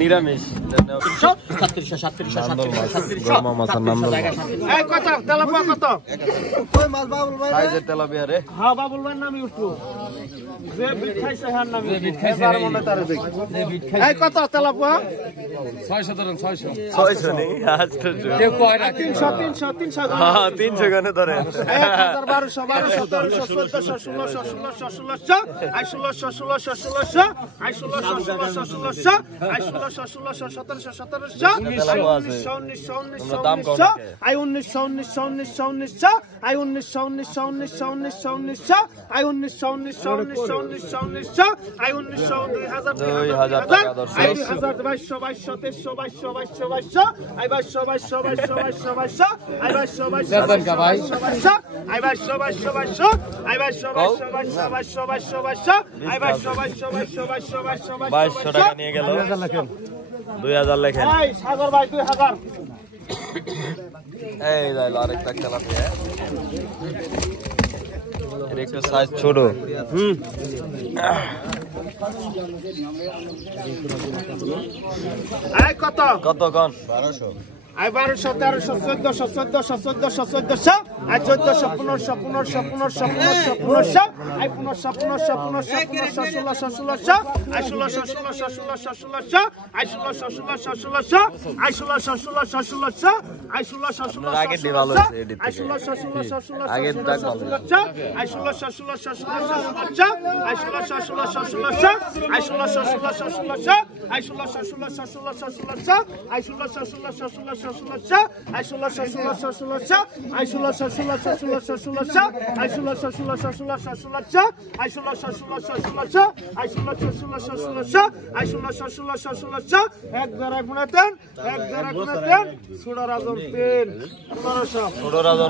নিরামিষ তেলাপিয়া রে। হ্যাঁ বাবুল ভাইয়ের নামই উঠলো। যে বিট খাইছে হ্যাঁ নামই কত তেলাপিয়া? 600 ধরেন 600 নেই কেউ কয় না 300 300 হ্যাঁ 300 গানে ধরে 1200 1300 1400 1600 1600 1600 1600 1600 টাকা নিয়ে গেল 2000 লেখেন সাগর ভাই 2000 এই লাইল আরেকটা তেলাপিয়া এর একটু সাইজ ছোট কত কত কোন 1200 1200 1300 1400 1400 1400 1400 1500 1500 1500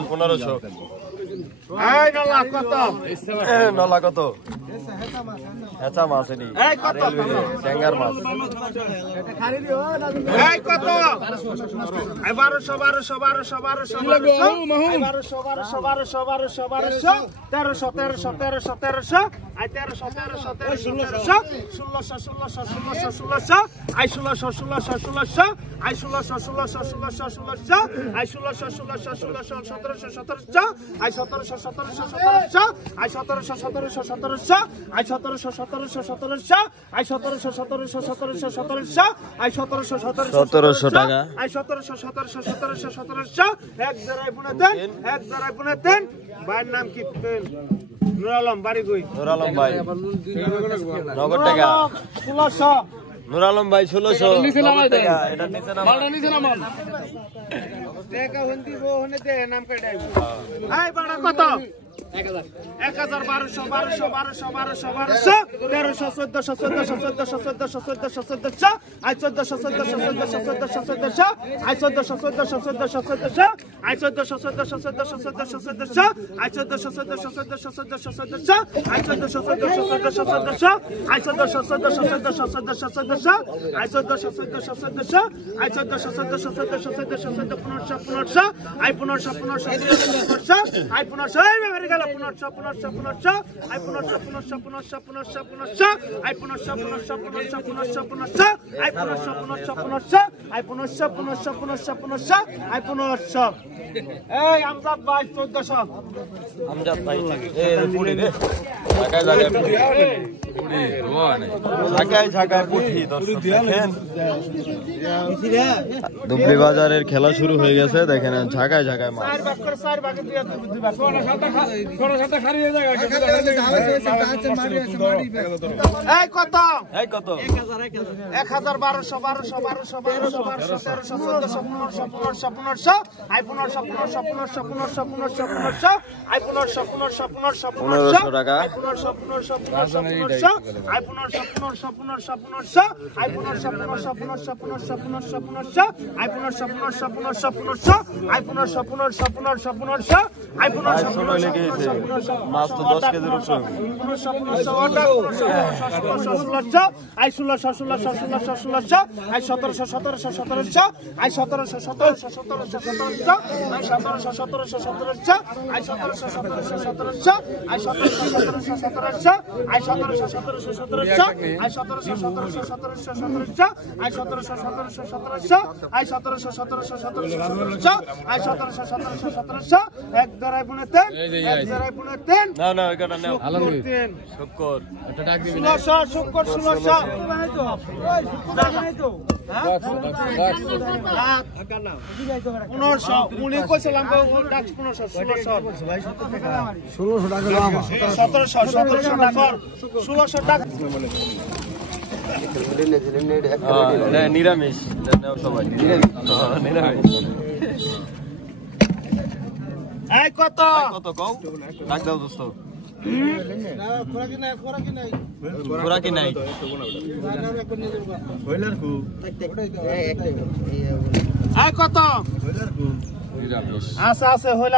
1500 নলা কত হেঁচা মাছ ট্যাঙ্গার মাছ কত 1200 1200 1200 1200 1300 1300 1300 ভাইয়ের নাম কি? নুর আলম বাড়ি কই? নুর আলম ভাই নগদ টাকা 1600 নুর আলম ভাই 1600 টাকা এটা নিচে নাম টাকা হন্দি বো হনে দে নাম কাটাই এই বড় কত 1000 1200 1200 1200 1200 1300 1400 1400 1400 1400 I 1400 1400 1400 1400 I 1400 1400 1400 1400 I 1400 1400 1400 1400 I 1400 1400 1400 1400 I 1400 1400 1400 1400 I 1400 1400 1400 1400 I 1400 1400 1400 I 1400 1400 1400 1400 I 1500 1500 I 1500 এই বেরে গেল 1500 1500 1500 I 1500 1500 1500 1500 I 1500 1500 1500 1500 1500 I 1500 1500 1500 I 1500 1500 1500 1500 I 1500 এই আমজাদ ভাই 1400 আমজাদ ভাই এই পুরি রে ঢাকায় জায়গায় পুরি রোয়ানে ঢাকায় পুরি দর্শক দেখেন দুবলি বাজারের খেলা শুরু হয়ে গেছে দেখেন ঢাকায় মাছ 4 ভাগ করে 4 ভাগে দিয়ে দিবা কোন সাথে খারিয়ে জায়গা এই কত 1000 1200 1200 1200 1200 1300 1400 1500 1500 আই 1500 1500 1500 1500 1500 আই 1500 1500 1500 1500 টাকা আই 1500 1500 1500 আই 1500 1500 1500 1500 আই 1500 1500 1500 1500 মাছ তো 10 কেজির উপরে। না না এখানে নাও শুকর এটা ডাক দিবি 1600 শুকর 1600 1500 উনি কইছিলাম ডাক 1500 1600 টাকা 1700 টাকা 1600 টাকা নিরামিষ সবাই নিরামিষ। এই কত কত কও ডাক দাও দোস্ত। খোরাকি নাই এই কত আছে আছে হইল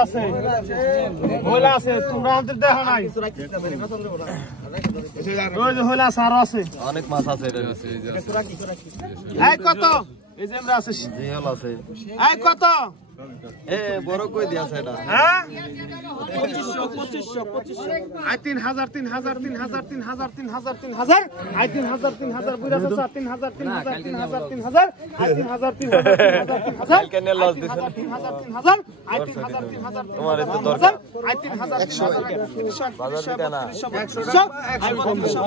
আছে তোমরা আমাদের দেখো নাই ওই যে হইল আছে আরো আছে অনেক মাছ আছে। এই কত এই যে আমরা আছে জিয়াল আছে। এই কত এ বড় কই দিয়াছে এটা? হ্যাঁ 2500 আই 3000 আই 3000 বুইরা আছে 3000 আই 3000 কেন লস দিছেন? 3000 আই 3000 তোমার এত দরকার আই 3000 বাজার দিতে না।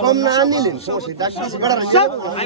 কম না নিলেন সমস্যা আই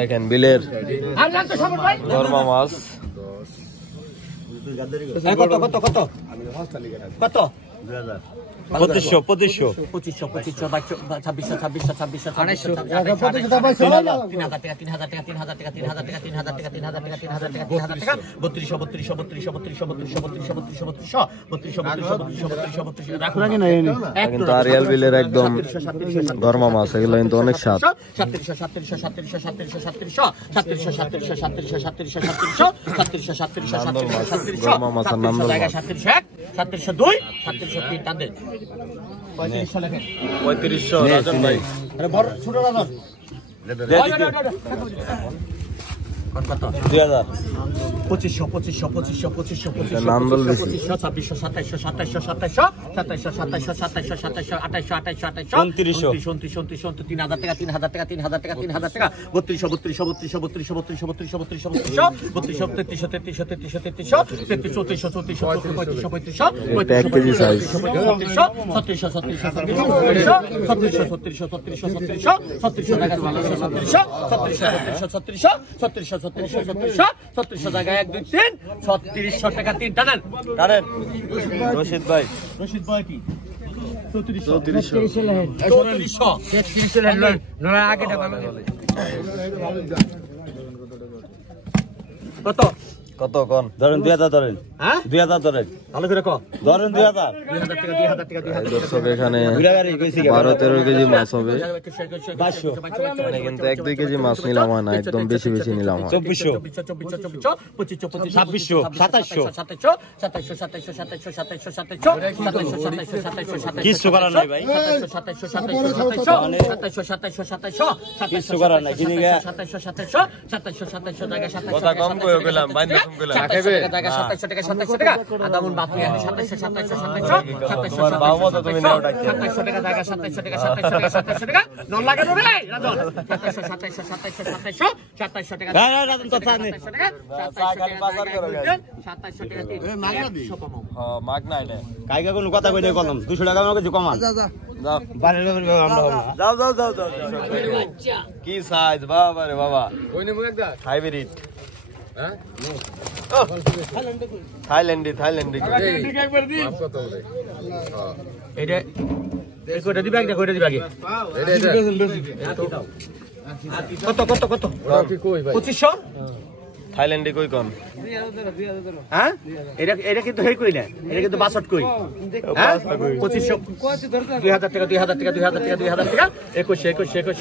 দেখেন বিলের গরমা মাছ। কত কত কত কত 2500 কিন্তু আরিয়াল বিলের একদম গরমা মাছ, এগুলো কিন্তু অনেক স্বাদ। 3500 রাজন ভাই কত 2000 2500 নান্দল বেশি 2600 2700 জায়গায় 1 2 3 3600 টাকা তিনটা নেন কারেন রশিদ ভাই কি 3400 কত কত কোন ধরেন 2000 ধরেন হ্যাঁ 2000 ধরেন ভালো করে কো ধরেন 2000 টাকা দর্শক এখানে 12-13 কেজি মাছ হবে, কিন্তু 1-2 কেজি মাছ নিলাম হয় না, একদম বেশি বেশি নিলাম হয়। 2400 2600 2700 কিছু করার নাই ভাই, কিছু করার নাই, কিনি গা 2700 কথা কম কইও গেলাম, বাইন্দা কম কইলাম। জায়গা 2700 টাকা 2700 টাকা আদামুন বাকি আছে 2700 তোমার বাবা মতো তুমি নাও ডাকি 2700 টাকা জায়গা 2700 টাকা 2700 টাকা নন লাগে রে রাজন 2700 টাকা না না রাজন তো জানে 2700 টাকা 100 কমাও হ্যাঁ মাগ নাই না কাইকা কোনো কথা কই নাই কলম 200 টাকা আমাকে কিছু কমান যাও বাড়ির ব্যাপারে আমরা হবো না যাও কি সাইজ বাবা রে বাবা কইনে মুখ একদা হাইব্রিড হ্যাঁ থাইল্যান্ডে একবার দি কত বলে এটা এই কোটা দিবা একটা কোটা দিবা আগে কত কি কই ভাই 2500 থাইল্যান্ডে কই কোন হ্যাঁ এটা কিন্তু হেই কই না এটা কিন্তু 62 কই হ্যাঁ 2500 2000 টাকা 2000 টাকা 2000 টাকা 2000 টাকা 21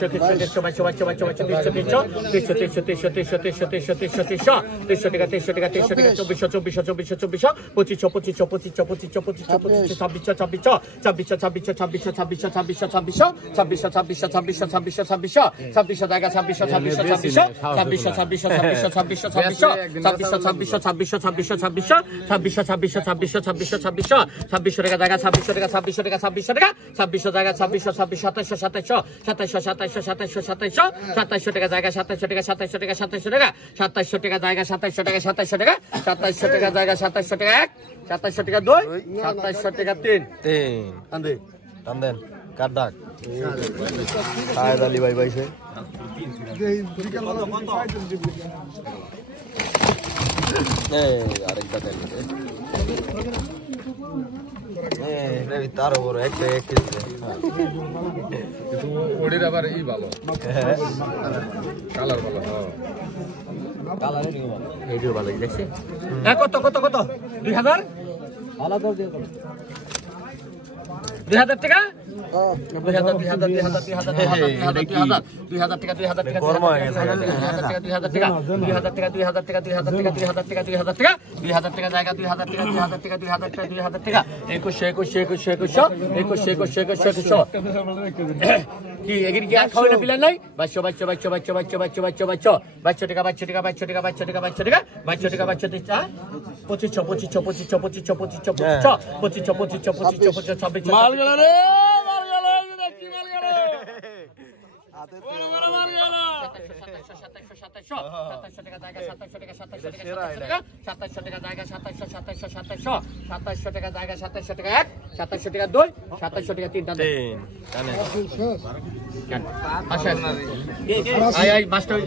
টান্দেন কার ডাক সাহেদ আলী ভাই ভাইছে আরেকটা দেন তার উপর একটা ওড়ির আবার ই ভালো কালার ভালো এইটাও ভালো দেখছি কত 2000 2000 টাকা 2700 টাকা 3